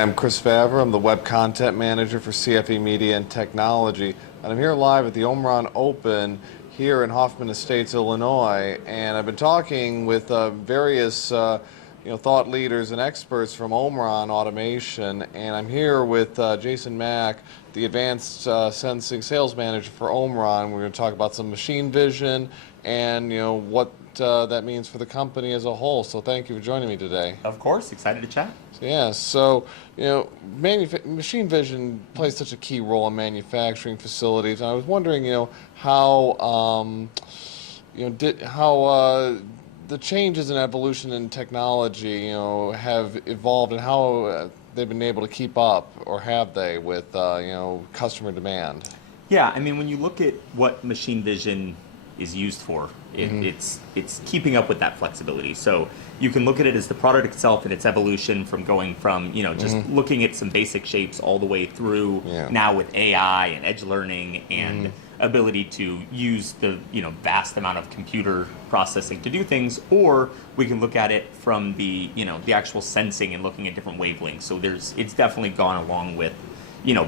Hi, I'm Chris Vavra. I'm the Web Content Manager for CFE Media and Technology, and I'm here live at the Omron Open here in Hoffman Estates, Illinois, and I've been talking with various thought leaders and experts from Omron Automation, and I'm here with Jason Mack, the Advanced Sensing Sales Manager for Omron. We're going to talk about some machine vision and what that means for the company as a whole. So thank you for joining me today. Of course, excited to chat. Yeah, so machine vision plays such a key role in manufacturing facilities. And I was wondering, how the changes in evolution in technology, have evolved, and how they've been able to keep up, or have they, with customer demand. Yeah, I mean, when you look at what machine vision is used for, it's keeping up with that flexibility. So you can look at it as the product itself and its evolution from going from just looking at some basic shapes all the way through now with AI and edge learning and ability to use the vast amount of computer processing to do things, or we can look at it from the the actual sensing and looking at different wavelengths. So it's definitely gone along with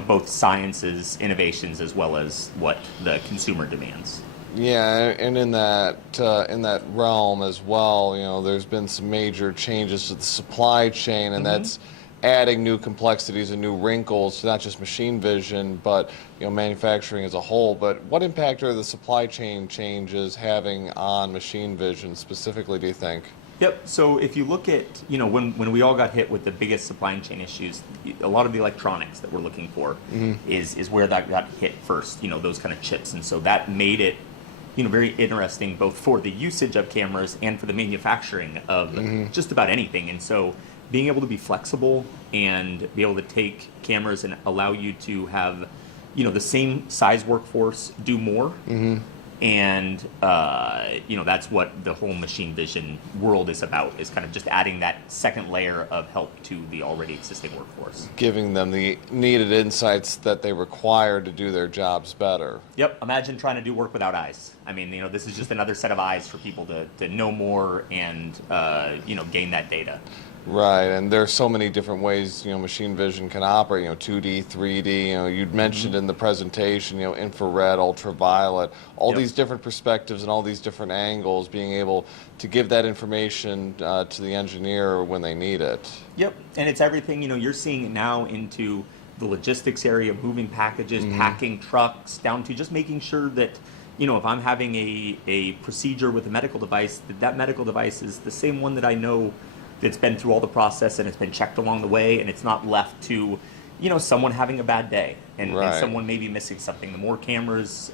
both science's innovations as well as what the consumer demands. Yeah, and in that realm as well, there's been some major changes to the supply chain, and that's adding new complexities and new wrinkles to not just machine vision, but manufacturing as a whole. But what impact are the supply chain changes having on machine vision specifically, do you think? Yep. So if you look at when we all got hit with the biggest supply chain issues, a lot of the electronics that we're looking for is where that got hit first. Those kind of chips, and so that made it very interesting both for the usage of cameras and for the manufacturing of just about anything. And so being able to be flexible and be able to take cameras and allow you to have the same size workforce do more. And that's what the whole machine vision world is about, is kind of just adding that second layer of help to the already existing workforce. Giving them the needed insights that they require to do their jobs better. Yep. Imagine trying to do work without eyes. I mean, this is just another set of eyes for people to know more and, gain that data. Right, and there's so many different ways machine vision can operate. 2D, 3D. You'd mentioned in the presentation, infrared, ultraviolet, all these different perspectives and all these different angles. Being able to give that information to the engineer when they need it. Yep, and it's everything. You're seeing it now into the logistics area, moving packages, packing trucks, down to just making sure that if I'm having a procedure with a medical device, that medical device is the same one that I know it's been through all the process and it's been checked along the way, and it's not left to someone having a bad day and someone maybe missing something. The more cameras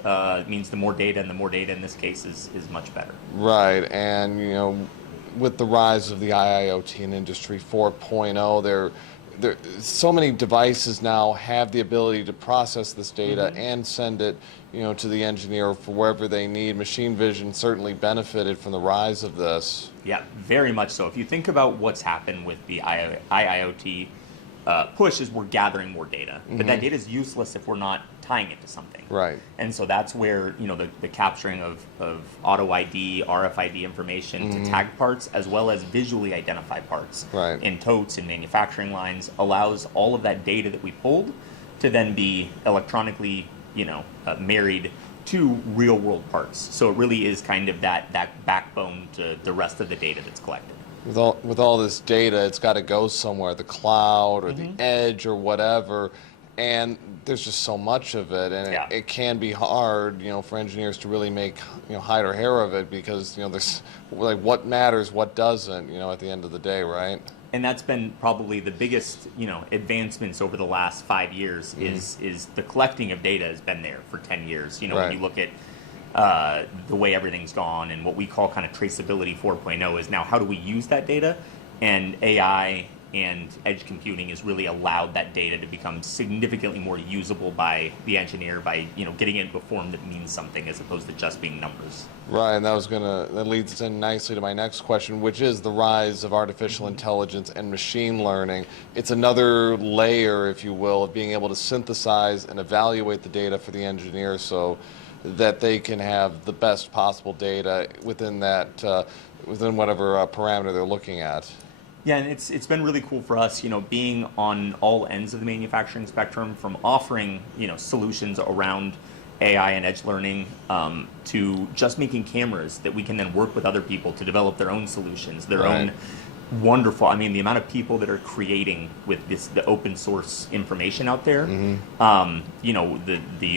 means the more data, and the more data in this case is much better. Right, and with the rise of the IIoT and Industry 4.0, there so many devices now have the ability to process this data and send it to the engineer for wherever they need. Machine vision certainly benefited from the rise of this. Yeah, very much so. If you think about what's happened with the IIoT push, is we're gathering more data, but that data is useless if we're not tying it to something. Right. And so that's where the capturing of auto ID, RFID information to tag parts, as well as visually identify parts in totes and manufacturing lines, allows all of that data that we pulled to then be electronically married to real world parts. So it really is kind of that backbone to the rest of the data that's collected. With all this data, it's got to go somewhere, the cloud or the edge or whatever, and there's just so much of it, and it can be hard, for engineers to really make hide or hair of it, because there's like what matters, what doesn't, at the end of the day, right? And that's been probably the biggest, advancements over the last 5 years. Is the collecting of data has been there for 10 years. When you look at the way everything's gone, and what we call kind of traceability 4.0 is now how do we use that data, and AI and edge computing has really allowed that data to become significantly more usable by the engineer, by getting it into a form that means something as opposed to just being numbers. Right, and that leads us in nicely to my next question, which is the rise of artificial intelligence and machine learning. It's another layer, if you will, of being able to synthesize and evaluate the data for the engineer, so that they can have the best possible data within that within whatever parameter they're looking at. Yeah, and it's been really cool for us, being on all ends of the manufacturing spectrum, from offering, solutions around AI and edge learning, to just making cameras that we can then work with other people to develop their own solutions, their own wonderful. I mean, the amount of people that are creating with the open source information out there, the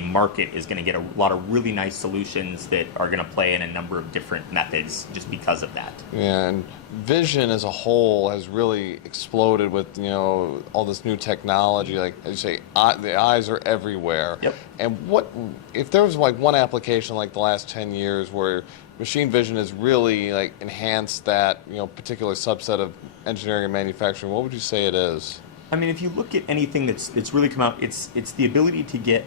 market is going to get a lot of really nice solutions that are going to play in a number of different methods just because of that. Yeah, and vision as a whole has really exploded with all this new technology. Like as you say, the eyes are everywhere. Yep. And what if there was like one application like the last 10 years where machine vision has really like enhanced that particular subset of engineering and manufacturing? What would you say it is? I mean, if you look at anything that's really come out, it's the ability to get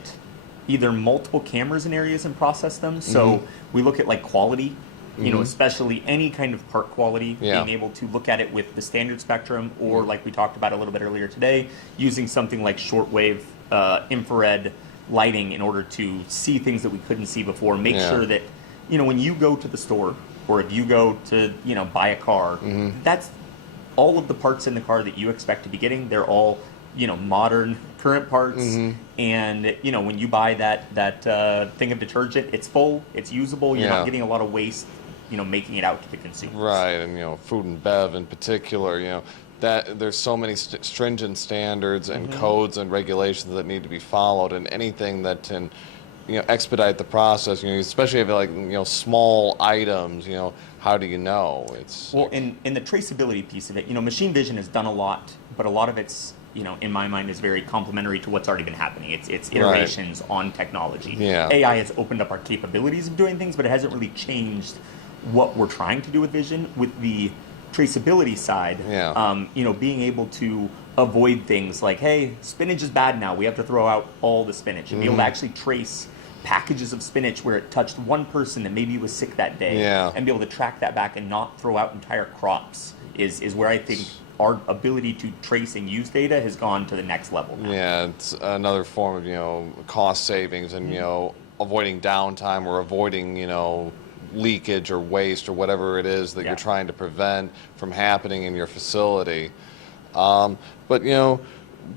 either multiple cameras in areas and process them. So we look at like quality, especially any kind of part quality, being able to look at it with the standard spectrum, or like we talked about a little bit earlier today, using something like shortwave infrared lighting in order to see things that we couldn't see before. Make sure that when you go to the store, or if you go to buy a car, that's all of the parts in the car that you expect to be getting. They're all modern current parts, and when you buy that thing of detergent, it's full, it's usable. You're not getting a lot of waste making it out to the consumer. Right, and food and bev in particular, that there's so many stringent standards and codes and regulations that need to be followed, and anything that can expedite the process, especially if like small items, how do you know? Well, in the traceability piece of it, machine vision has done a lot, but a lot of it's in my mind is very complementary to what's already been happening. It's iterations on technology. AI has opened up our capabilities of doing things, but it hasn't really changed what we're trying to do with vision. With the traceability side, being able to avoid things like, hey, spinach is bad now, we have to throw out all the spinach, and be able to actually trace packages of spinach where it touched one person that maybe was sick that day, and be able to track that back and not throw out entire crops is where I think our ability to trace and use data has gone to the next level now. Yeah, it's another form of cost savings and avoiding downtime, or avoiding leakage or waste or whatever it is that you're trying to prevent from happening in your facility. But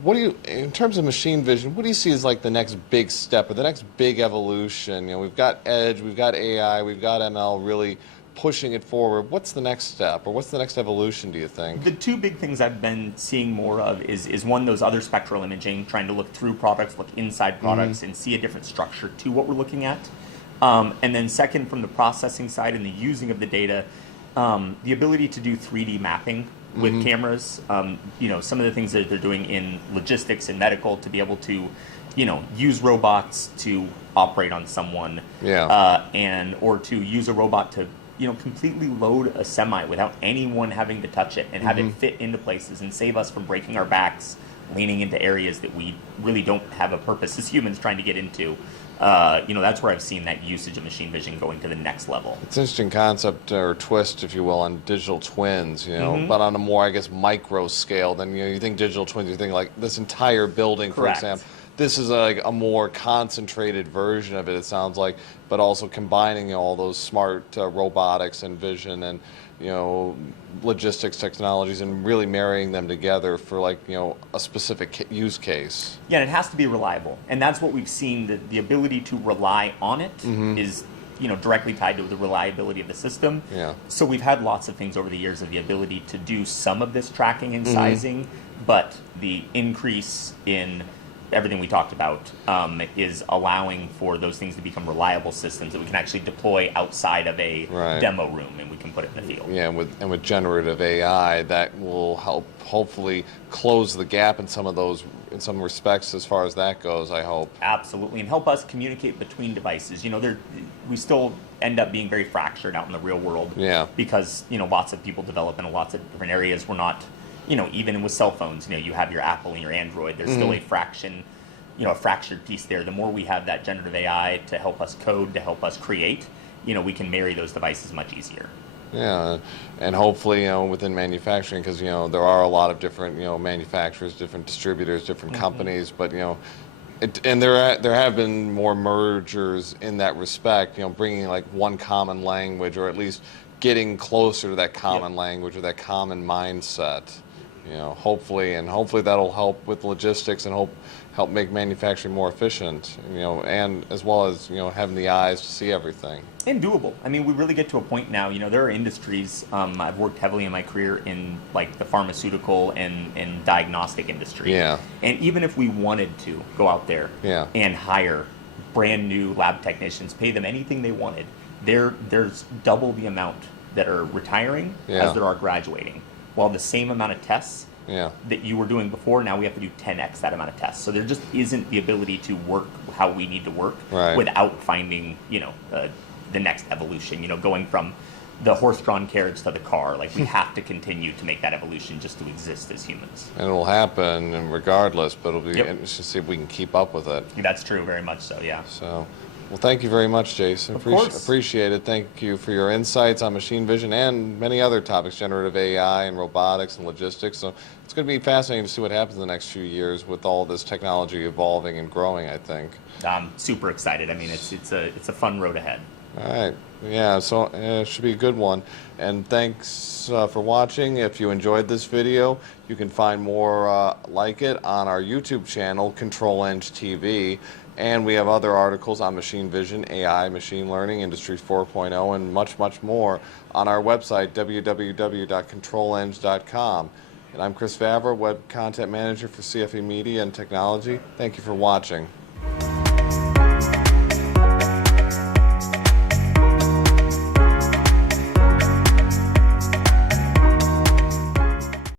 what do you, in terms of machine vision, what do you see as like the next big step or the next big evolution? We've got edge, we've got AI, we've got ML really pushing it forward. What's the next step, or what's the next evolution, do you think? The two big things I've been seeing more of is one, those other spectral imaging, trying to look through products, look inside products, and see a different structure to what we're looking at. And then second, from the processing side and the using of the data, the ability to do 3D mapping with cameras, some of the things that they're doing in logistics and medical, to be able to, use robots to operate on someone, or to use a robot to, completely load a semi without anyone having to touch it, and have it fit into places and save us from breaking our backs, leaning into areas that we really don't have a purpose as humans trying to get into. That's where I've seen that usage of machine vision going to the next level. It's an interesting concept, or twist, if you will, on digital twins, but on a more, I guess, micro scale than, you think digital twins, you think like this entire building, for example. This is like a more concentrated version of it, it sounds like, but also combining all those smart robotics and vision and, logistics technologies, and really marrying them together for like, a specific use case. Yeah, and it has to be reliable. And that's what we've seen, the ability to rely on it is, directly tied to the reliability of the system. So we've had lots of things over the years of the ability to do some of this tracking and sizing, but the increase in everything we talked about is allowing for those things to become reliable systems that we can actually deploy outside of a demo room, and we can put it in the field. Yeah, and with generative AI, that will help hopefully close the gap in some of those, in some respects, as far as that goes, I hope. Absolutely, and help us communicate between devices. We still end up being very fractured out in the real world. Because lots of people develop in lots of different areas. We're not. Even with cell phones, you have your Apple and your Android. There's still a fraction, a fractured piece there. The more we have that generative AI to help us code, to help us create, we can marry those devices much easier. Yeah, and hopefully, within manufacturing, because, there are a lot of different, manufacturers, different distributors, different companies, but, and there have been more mergers in that respect, bringing like one common language, or at least getting closer to that common language or that common mindset. You know, hopefully that'll help with logistics and help make manufacturing more efficient. You know, and as well as, you know, having the eyes to see everything. And doable. I mean, we really get to a point now, you know, there are industries, I've worked heavily in my career in like the pharmaceutical and diagnostic industry. Yeah. And even if we wanted to go out there and hire brand new lab technicians, pay them anything they wanted, there's double the amount that are retiring as there are graduating. While the same amount of tests that you were doing before, now we have to do 10x that amount of tests. So there just isn't the ability to work how we need to work without finding, you know, the next evolution, you know, going from the horse-drawn carriage to the car. Like, we have to continue to make that evolution just to exist as humans. And it'll happen and regardless, but it'll be interesting to see if we can keep up with it. That's true, very much so, yeah. So, well, thank you very much, Jason. Of course. Appreciate it. Thank you for your insights on machine vision and many other topics, generative AI and robotics and logistics. So it's going to be fascinating to see what happens in the next few years with all this technology evolving and growing, I think. I'm super excited. I mean, it's a fun road ahead. All right. Yeah, so it should be a good one. And thanks for watching. If you enjoyed this video, you can find more like it on our YouTube channel, Control Eng TV. And we have other articles on machine vision, AI, machine learning, Industry 4.0, and much, much more on our website, www.controleng.com. And I'm Chris Vavra, Web Content Manager for CFE Media and Technology. Thank you for watching.